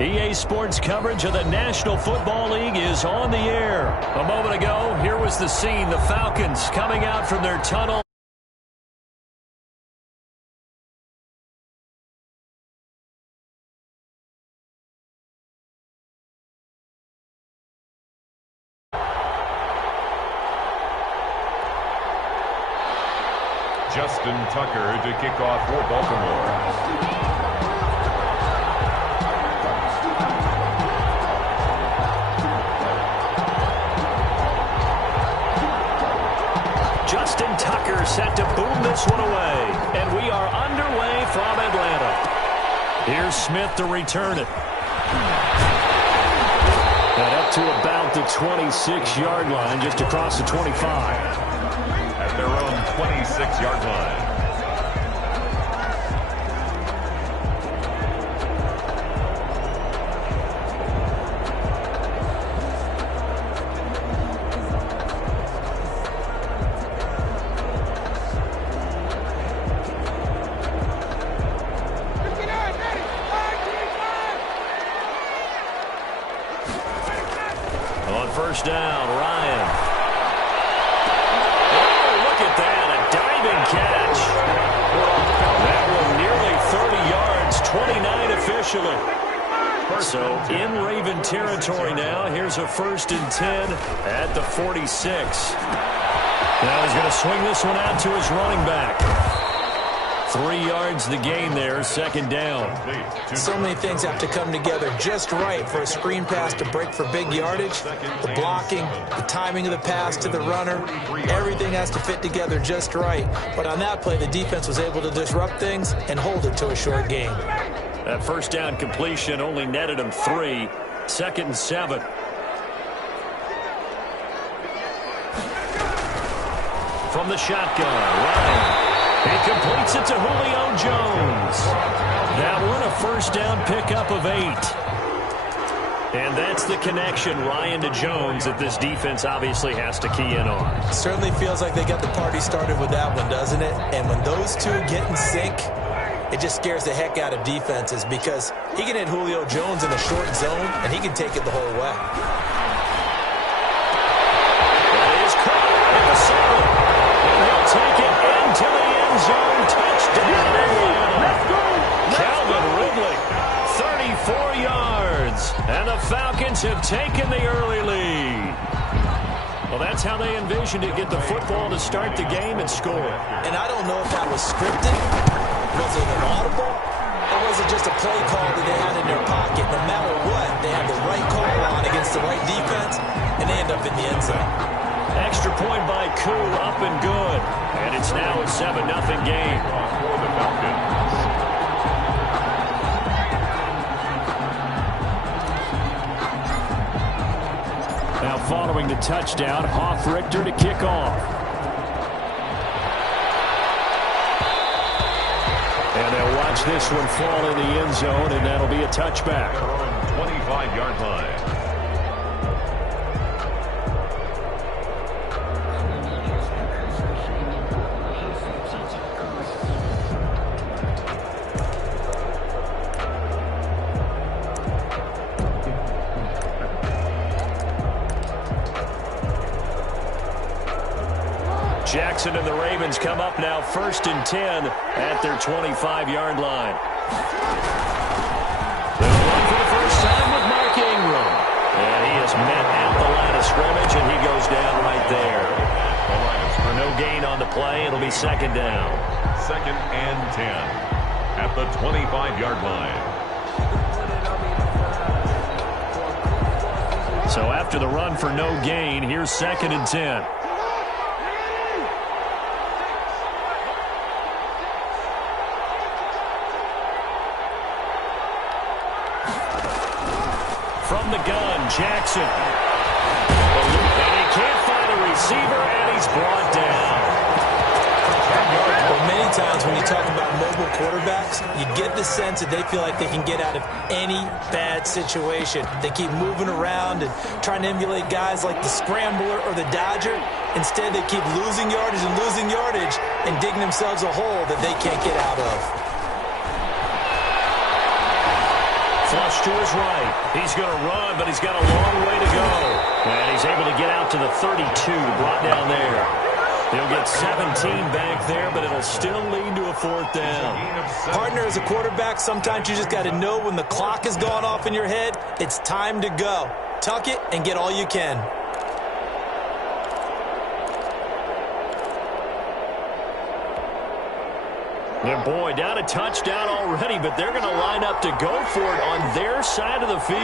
EA Sports coverage of the National Football League is on the air. A moment ago, here was the scene. The Falcons coming out from their tunnel. Justin Tucker to kick off for Baltimore. Justin Tucker set to boom this one away. And we are underway from Atlanta. Here's Smith to return it. And up to about the 26-yard line, just across the 25. At their own 26-yard line. On first down, Ryan. Look at that, a diving catch. That one nearly 30 yards, 29 officially. So in Raven territory now. Here's a 1st and 10 at the 46. Now he's going to swing this one out to his running back. 3 yards the gain there, 2nd down. So many things have to come together just right for a screen pass to break for big yardage. The blocking, the timing of the pass to the runner, everything has to fit together just right. But on that play, the defense was able to disrupt things and hold it to a short gain. That first down completion only netted him 3. 2nd and 7. From the shotgun, Ryan. He completes it to Julio Jones. That one a first down pickup of 8. And that's the connection, Ryan to Jones, that this defense obviously has to key in on. Certainly feels like they got the party started with that one, doesn't it? And when those two get in sync, it just scares the heck out of defenses because he can hit Julio Jones in a short zone, and he can take it the whole way. That is caught at the 7. And he'll take it into the end zone. Touchdown. Let's go. Calvin Ridley, 34 yards. And the Falcons have taken the early lead. Well, that's how they envisioned it, get the football to start the game and score. And I don't know if that was scripted. Was it an audible? Or was it just a play call that they had in their pocket? No matter what, they had the right call on against the right defense, and they end up in the end zone. Extra point by Koo, up and good. And it's now a 7-0 game For the Falcons. Now following the touchdown, Hoff-Richter to kick off. And they'll watch this one fall in the end zone, and that'll be a touchback. 25-yard line. Jackson and the Ravens come up now 1st and 10 at their 25-yard line. They'll run for the first time with Mark Ingram. And he is met at the line of scrimmage, and he goes down right there. For no gain on the play, it'll be 2nd down. 2nd and 10 at the 25-yard line. So after the run for no gain, here's 2nd and 10. From the gun, Jackson. And he can't find a receiver, and he's brought down. Well, many times when you talk about mobile quarterbacks, you get the sense that they feel like they can get out of any bad situation. They keep moving around and trying to emulate guys like the Scrambler or the Dodger. Instead, they keep losing yardage and digging themselves a hole that they can't get out of. Flush to his right. He's going to run, but he's got a long way to go. And he's able to get out to the 32, brought down there. He'll get 17 back there, but it'll still lead to a fourth down. Partner, as a quarterback, sometimes you just got to know when the clock has gone off in your head, it's time to go. Tuck it and get all you can. And boy, down a touchdown already, but they're going to line up to go for it on their side of the field.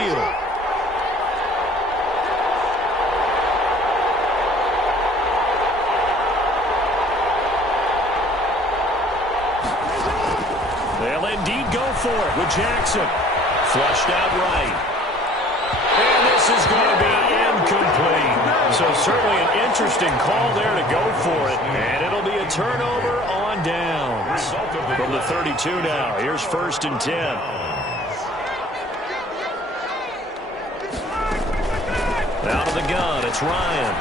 They'll indeed go for it with Jackson. Flushed out right. And this is going to be incomplete. So certainly an interesting call there to go for it. And it'll be a turnover on downs. From the 32 now, here's 1st and 10. Out of the gun, it's Ryan.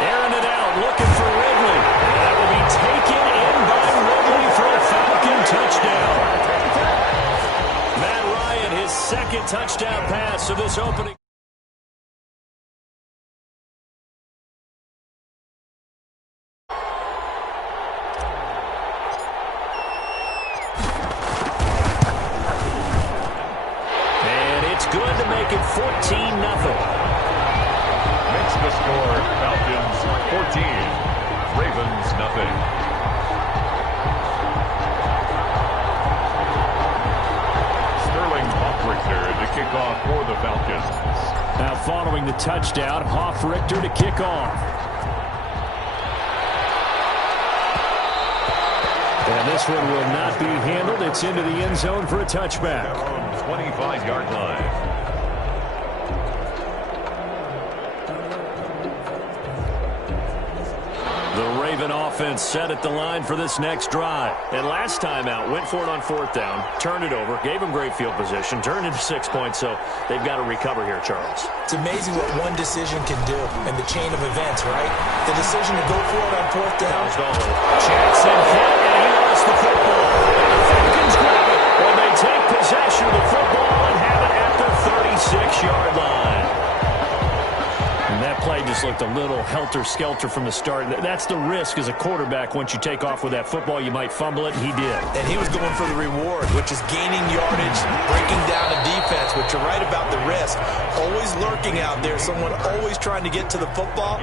Airing it out, looking for Ridley. And that will be taken in by Ridley for a Falcon touchdown. Matt Ryan, his 2nd touchdown pass of this opening. And it's good to make it 14-0. Makes the score Falcons 14, Ravens nothing. Sterling Hoffrichter to kick off for the Falcons. Now following the touchdown, Hoffrichter to kick off. And this one will not be handled. It's into the end zone for a touchback. 25-yard line. The Raven offense set at the line for this next drive. And last time out, went for it on 4th down, turned it over, gave them great field position, turned into 6 points, so they've got to recover here, Charles. It's amazing what one decision can do in the chain of events, right? The decision to go for it on 4th down. Jackson hit, and he lost the football. And the Falcons grab it when they take possession of the football and have it at the 36-yard line. And that play just looked a little helter-skelter from the start. That's the risk as a quarterback. Once you take off with that football, you might fumble it, and he did. And he was going for the reward, which is gaining yardage, breaking down a defense, which you're right about the risk. Always lurking out there, someone always trying to get to the football.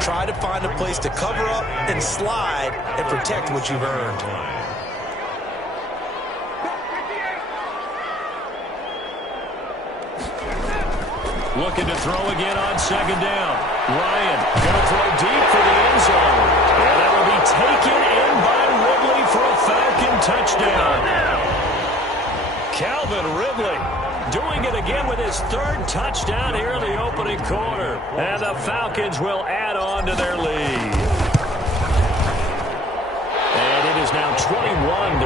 Try to find a place to cover up and slide and protect what you've earned. Looking to throw again on 2nd down. Ryan going to throw deep for the end zone. And that will be taken in by Ridley for a Falcon touchdown. Calvin Ridley doing it again with his 3rd touchdown here in the opening quarter. And the Falcons will add on to their lead. And it is now 21-0.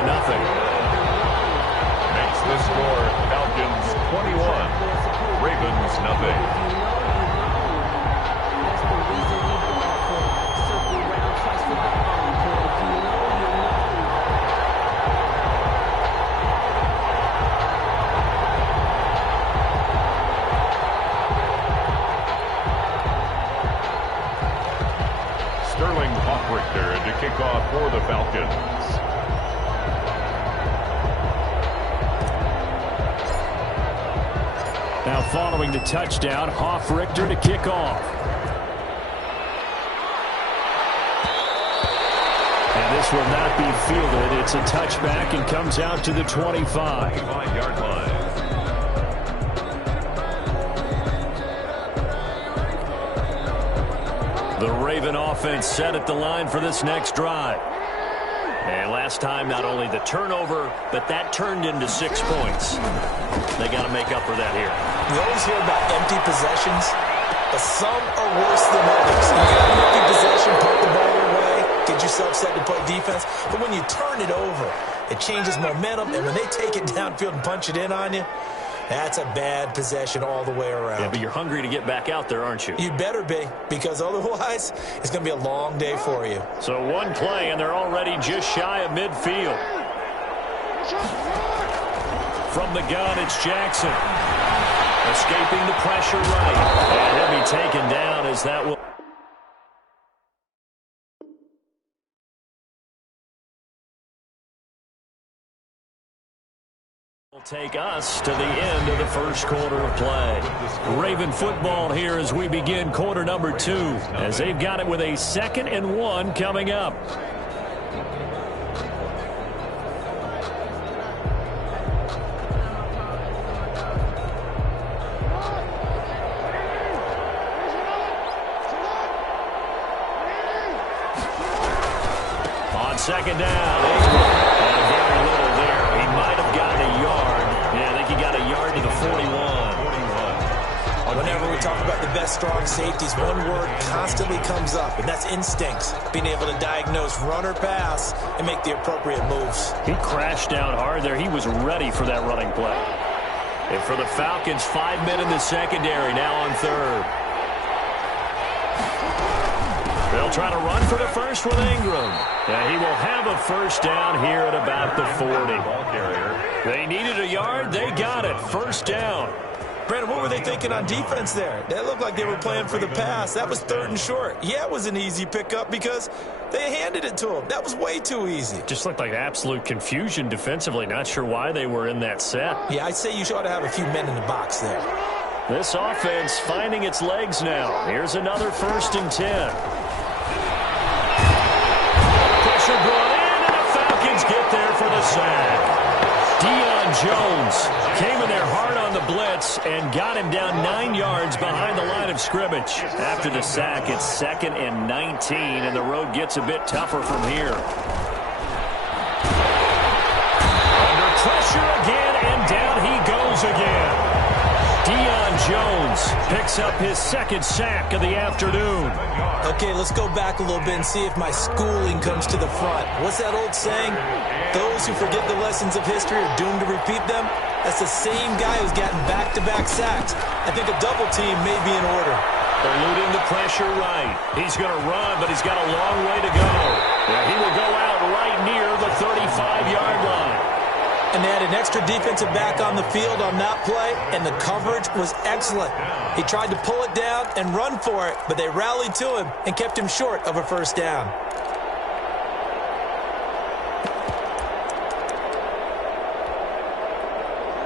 Makes the score Falcons 21, Ravens nothing. Sterling Hoffrichter to kick off for the Falcons. Now following the touchdown, Hoffrichter to kick off. And this will not be fielded. It's a touchback and comes out to the 25. 25-yard line. The Raven offense set at the line for this next drive. And last time, not only the turnover, but that turned into 6 points. They got to make up for that here. We always hear about empty possessions, but some are worse than others. You got an empty possession, put the ball away, get yourself set to play defense. But when you turn it over, it changes momentum, and when they take it downfield and punch it in on you, that's a bad possession all the way around. Yeah, but you're hungry to get back out there, aren't you? You better be, because otherwise it's going to be a long day for you. So one play, and they're already just shy of midfield. From the gun, it's Jackson. Escaping the pressure right. And he'll be taken down as that will take us to the end of the first quarter of play. Raven football here as we begin quarter number 2, as they've got it with a 2nd and 1 coming up. On 2nd down, very little there. He might have gotten a yard. Yeah, I think he got a yard to the 41. Whenever we talk about the best strong safeties, one word constantly comes up, and that's instincts. Being able to diagnose run or pass and make the appropriate moves. He crashed down hard there. He was ready for that running play. And for the Falcons, 5 men in the secondary, now on 3rd. They'll try to run for the first with Ingram. And he will have a first down here at about the 40. They needed a yard. They got it. First down. Brandon, what were they thinking on defense there? That looked like they were playing for the pass. That was 3rd and short. Yeah, it was an easy pickup because they handed it to him. That was way too easy. Just looked like absolute confusion defensively. Not sure why they were in that set. Yeah, I'd say you ought to have a few men in the box there. This offense finding its legs now. Here's another 1st and 10. Pressure brought in, and the Falcons get there for the sack. Deion Jones came in there hard on the blitz and got him down 9 yards behind the line of scrimmage. After the sack, it's 2nd and 19, and the road gets a bit tougher from here. Under pressure again, and down he goes again. Deion Jones picks up his 2nd sack of the afternoon. Okay, let's go back a little bit and see if my schooling comes to the front. What's that old saying? Those who forget the lessons of history are doomed to repeat them. That's the same guy who's gotten back-to-back sacks. I think a double team may be in order. Eluding the pressure right. He's going to run, but he's got a long way to go. Yeah, he will go out right near the 35-yard line. And they had an extra defensive back on the field on that play, and the coverage was excellent. He tried to pull it down and run for it, but they rallied to him and kept him short of a first down.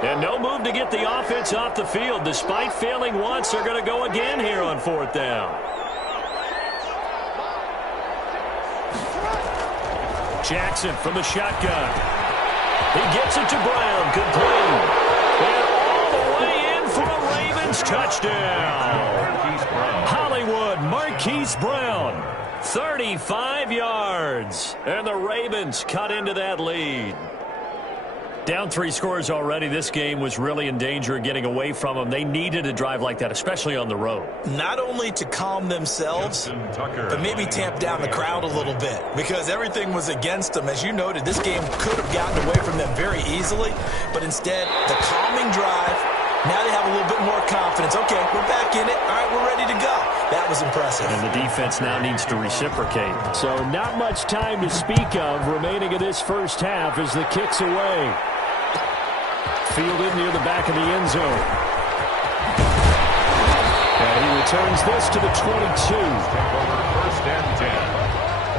And no move to get the offense off the field. Despite failing once, they're going to go again here on 4th down. Jackson from the shotgun. He gets it to Brown, complete. And all the way in for a Ravens touchdown. Hollywood Marquise Brown, 35 yards. And the Ravens cut into that lead. Down 3 scores already. This game was really in danger of getting away from them. They needed a drive like that, especially on the road. Not only to calm themselves, but maybe tamp down the crowd a little bit, because everything was against them. As you noted, this game could have gotten away from them very easily, but instead, the calming drive, now they have a little bit more confidence. Okay, we're back in it. All right, we're ready to go. That was impressive. And the defense now needs to reciprocate. So not much time to speak of remaining in this first half as the kick's away. Fielded near the back of the end zone. And he returns this to the 22. 1st and 10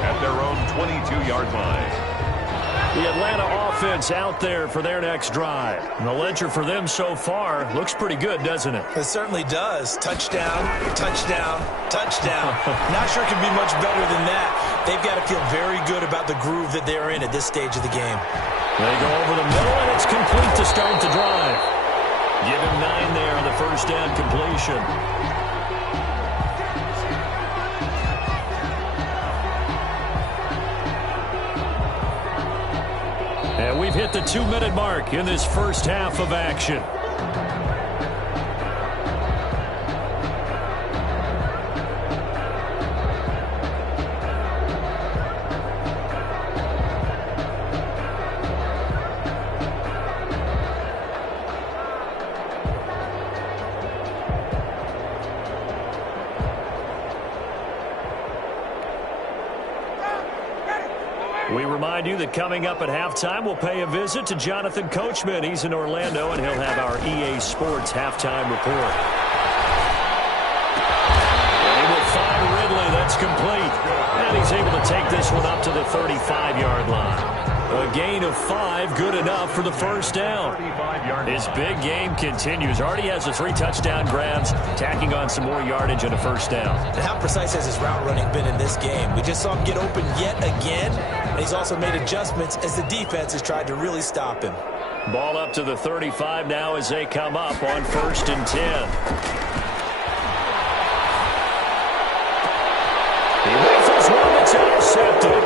at their own 22-yard line. The Atlanta offense out there for their next drive. And the ledger for them so far looks pretty good, doesn't it? It certainly does. Touchdown, touchdown, touchdown. Not sure it can be much better than that. They've got to feel very good about the groove that they're in at this stage of the game. They go over the middle, and it's complete to start the drive. Give him 9 there on the first down completion. And we've hit the 2-minute mark in this first half of action. We remind you that coming up at halftime, we'll pay a visit to Jonathan Coachman. He's in Orlando, and he'll have our EA Sports halftime report. And he will find Ridley. That's complete. And he's able to take this one up to the 35-yard line. A gain of 5, good enough for the first down. His big game continues. Already has the 3 touchdown grabs, tacking on some more yardage and a first down. And how precise has his route running been in this game? We just saw him get open yet again, and he's also made adjustments as the defense has tried to really stop him. Ball up to the 35 now as they come up on 1st and 10. He rifles one that's intercepted.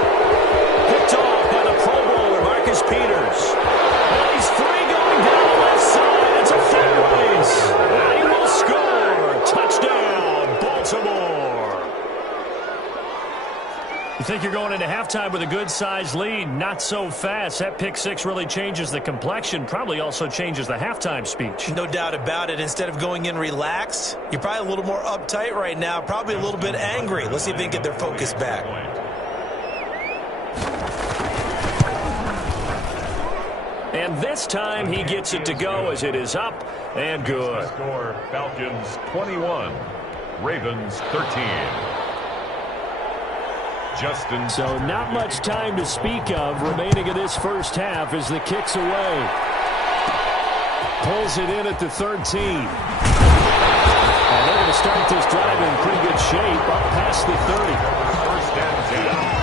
Picked off by the Pro Bowler, Marcus Peters. And he's free going down the left side. It's a foot race. And he will score. Touchdown, Baltimore. You think you're going into halftime with a good-sized lead. Not so fast. That pick six really changes the complexion. Probably also changes the halftime speech. No doubt about it. Instead of going in relaxed, you're probably a little more uptight right now. Probably a little bit angry. Let's see if they can get their focus back. And this time he gets it to go as it is up and good. Score Falcons 21, Ravens 13. Justin. So not much time to speak of remaining in this first half as the kick's away. Pulls it in at the 13. And they're going to start this drive in pretty good shape up past the 30. First and 10.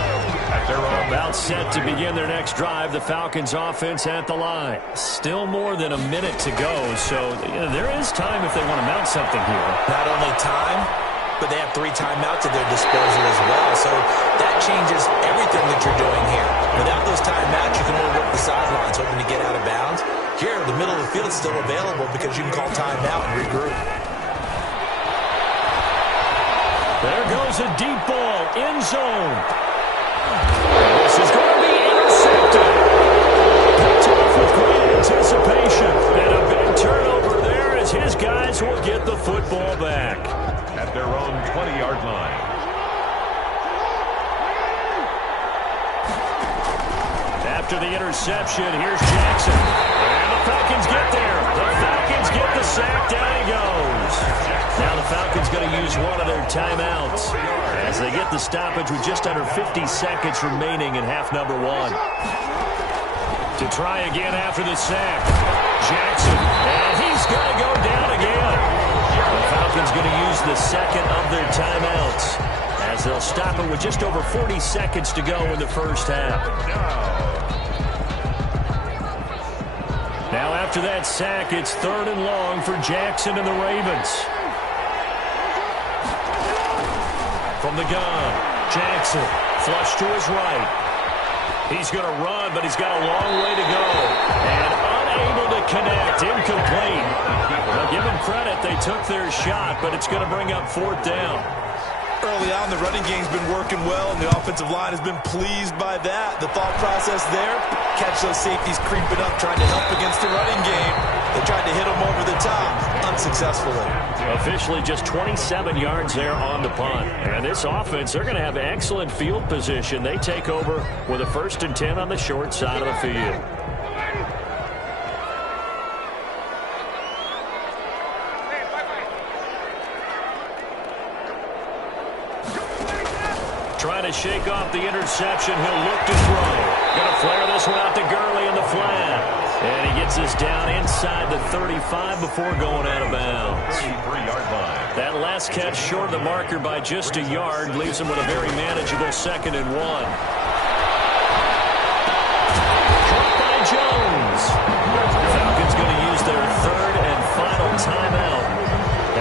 About set to begin their next drive. The Falcons offense at the line. Still more than a minute to go, so there is time if they want to mount something here. Not only time, but they have 3 timeouts at their disposal as well, so that changes everything that you're doing here. Without those timeouts, you can only work the sidelines, hoping to get out of bounds. Here, the middle of the field is still available because you can call timeout and regroup. There goes a deep ball, end zone. This is going to be intercepted. Picked off with great anticipation. And a big turnover there as his guys will get the football back. At their own 20-yard line. After the interception, here's Jackson. And the Falcons get there. The Falcons get the sack. Down he goes. Now the Falcons going to use one of their timeouts as they get the stoppage with just under 50 seconds remaining in half number 1. To try again after the sack. Jackson. And he's going to go down again. The Falcons going to use the second of their timeouts as they'll stop it with just over 40 seconds to go in the first half. Now after that sack, it's 3rd and long for Jackson and the Ravens. From the gun, Jackson, flush to his right. He's going to run, but he's got a long way to go. And unable to connect, incomplete. Well, give them credit, they took their shot, but it's going to bring up 4th down. Early on, the running game's been working well, and the offensive line has been pleased by that. The thought process there, catch those safeties creeping up, trying to help against the running game. They tried to hit them over the top, unsuccessfully. Officially just 27 yards there on the punt. And this offense, they're going to have excellent field position. They take over with a 1st and 10 on the short side of the field. Trying to shake off the interception. He'll look to throw. Going to flare this one out to Gurley in the flat. And he gets this down inside the 35 before going out of bounds. 33-yard line. That last catch short of the marker by just a yard leaves him with a very manageable 2nd and 1. Caught by Jones. The Falcons going to use their 3rd and final timeout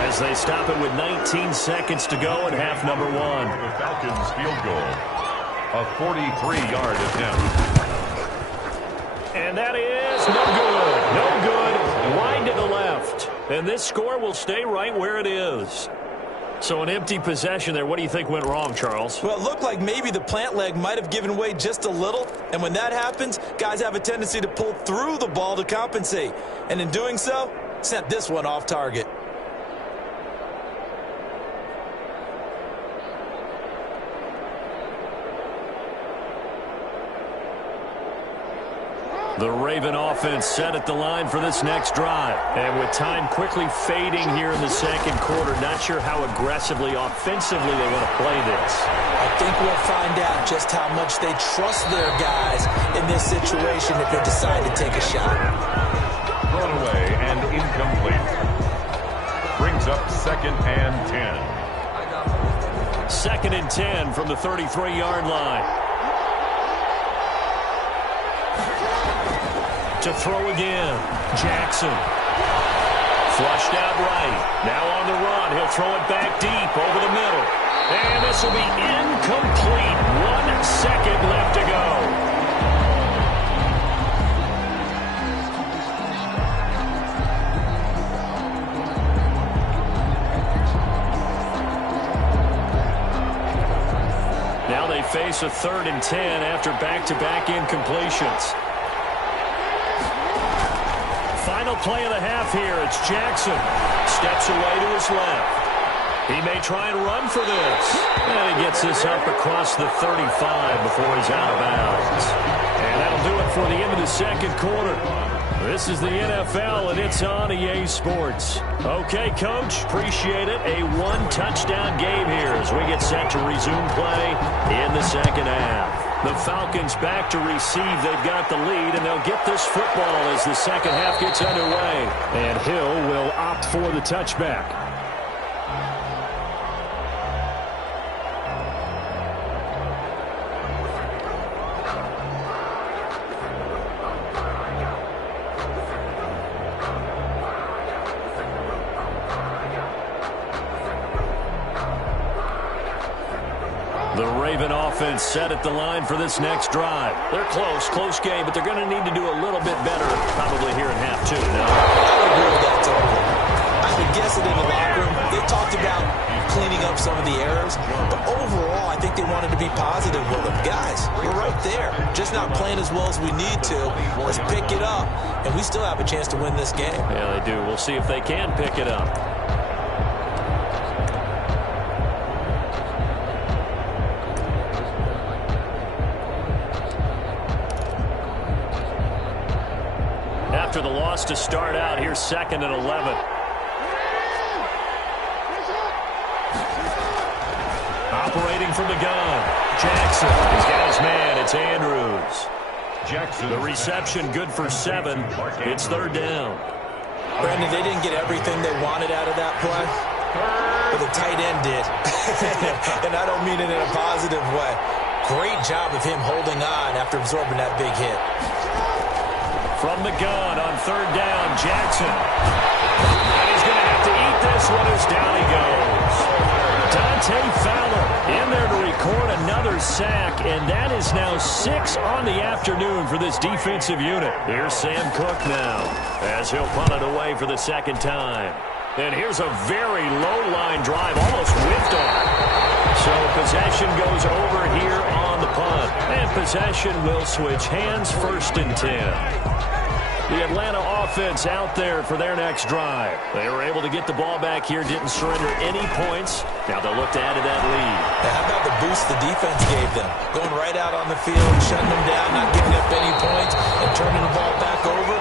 as they stop it with 19 seconds to go in half number 1. The Falcons field goal. A 43-yard attempt. And that is no good. No good. Wide to the left. And this score will stay right where it is. So an empty possession there. What do you think went wrong, Charles? Well, it looked like maybe the plant leg might have given way just a little. And when that happens, guys have a tendency to pull through the ball to compensate. And in doing so, sent this one off target. The Raven offense set at the line for this next drive. And with time quickly fading here in the second quarter, not sure how aggressively, offensively they want to play this. I think we'll find out just how much they trust their guys in this situation if they decide to take a shot. Thrown away and incomplete. Brings up 2nd and 10. 2nd and 10 from the 33-yard line. To throw again. Jackson. Flushed out right. Now on the run. He'll throw it back deep over the middle. And this will be incomplete. 1 second left to go. Now they face a 3rd and 10 after back-to-back incompletions. Final play of the half here. It's Jackson. Steps away to his left. He may try and run for this. And he gets this up across the 35 before he's out of bounds. And that'll do it for the end of the second quarter. This is the NFL, and it's on EA Sports. Okay, Coach, appreciate it. A 1-touchdown game here as we get set to resume play in the second half. The Falcons back to receive. They've got the lead, and they'll get this football as the second half gets underway. And Hill will opt for the touchback. The Raven offense set at the line for this next drive. They're close game, but they're going to need to do a little bit better probably here in half 2. No? I would agree with that totally. I would guess it in the locker room. They talked about cleaning up some of the errors, but overall, I think they wanted to be positive with them. Guys, we're right there. Just not playing as well as we need to. Let's pick it up, and we still have a chance to win this game. Yeah, they do. We'll see if they can pick it up. After the loss to start out, here's 2nd and 11. Operating from the gun. Jackson. He's got his man. It's Andrews. Jackson. The reception good for 7. It's 3rd down. Brandon, they didn't get everything they wanted out of that play, but the tight end did. And I don't mean it in a positive way. Great job of him holding on after absorbing that big hit. From the gun on 3rd down, Jackson. And he's going to have to eat this one as down he goes. Dante Fowler in there to record another sack, and that is now 6 on the afternoon for this defensive unit. Here's Sam Cook now as he'll punt it away for the 2nd time. And here's a very low-line drive, almost whiffed on it. So possession goes over here on the punt. And possession will switch hands, 1st and 10. The Atlanta offense out there for their next drive. They were able to get the ball back here, didn't surrender any points. Now they'll look to add to that lead. Now, how about the boost the defense gave them? Going right out on the field, shutting them down, not giving up any points, and turning the ball back over.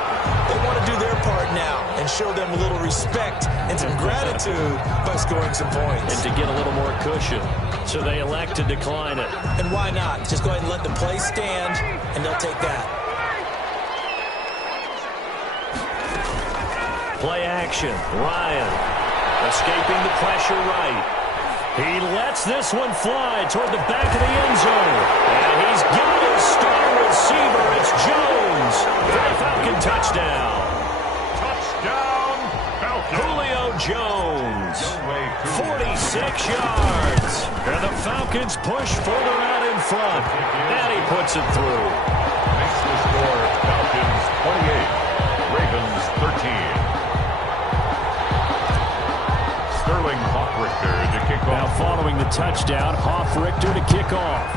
They want to do their part now and show them a little respect and some gratitude by scoring some points. And to get a little more cushion. So they elect to decline it. And why not? Just go ahead and let the play stand, and they'll take that. Play action. Ryan escaping the pressure right. He lets this one fly toward the back of the end zone. And he's got his star receiver. It's Jones for the Falcon touchdown. Touchdown, Falcon. Julio Jones. 46 yards. And the Falcons push further out in front. And he puts it through. Makes the score Falcons 28, Ravens 13. Sterling Hoffrichter to kick off. Now following the touchdown, Hoffrichter to kick off.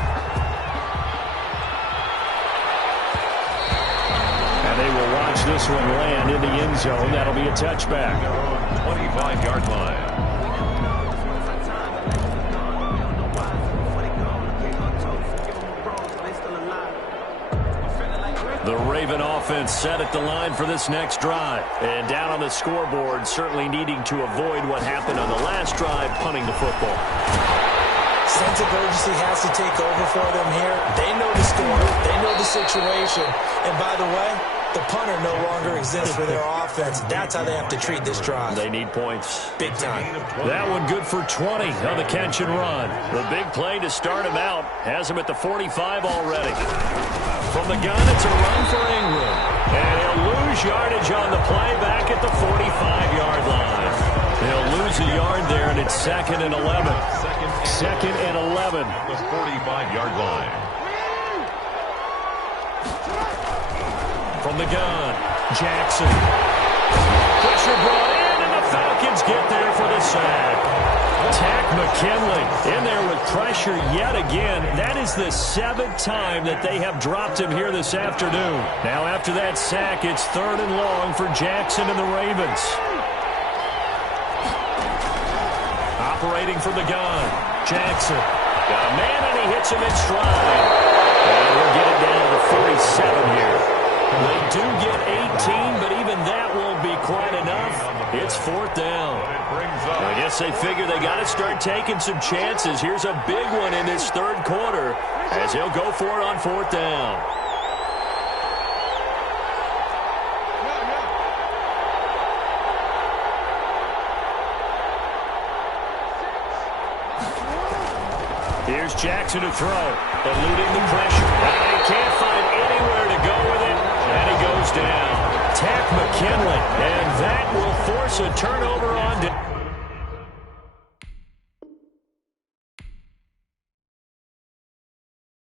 And they will watch this one land in the end zone. That'll be a touchback. 25-yard line. The Raven offense set at the line for this next drive. And down on the scoreboard, certainly needing to avoid what happened on the last drive, punting the football. Sense of urgency has to take over for them here. They know the score. They know the situation. And by the way, the punter no longer exists for their offense. That's how they have to treat this drive. They need points. Big time. That one good for 20 on the catch and run. The big play to start him out has him at the 45 already. From the gun, it's a run for Ingram. And he'll lose yardage on the play back at the 45-yard line. They'll lose a yard there, and it's 2nd and 11. 2nd and 11. The 45-yard line. From the gun, Jackson. Pressure brought in, and the Falcons get there for the sack. Tack McKinley in there with pressure yet again. That is the 7th time that they have dropped him here this afternoon. Now after that sack, it's 3rd and long for Jackson and the Ravens. Operating from the gun, Jackson. Got a man, and he hits him in stride. And we'll get it down to the 47 here. They do get 18, but even that won't be quite enough. It's 4th down. I guess they figure they got to start taking some chances. Here's a big one in this 3rd quarter as he'll go for it on 4th down. Here's Jackson to throw, eluding the pressure. And he can't find anywhere to go with it, and he goes down. Tack McKinley, and that will force a turnover on.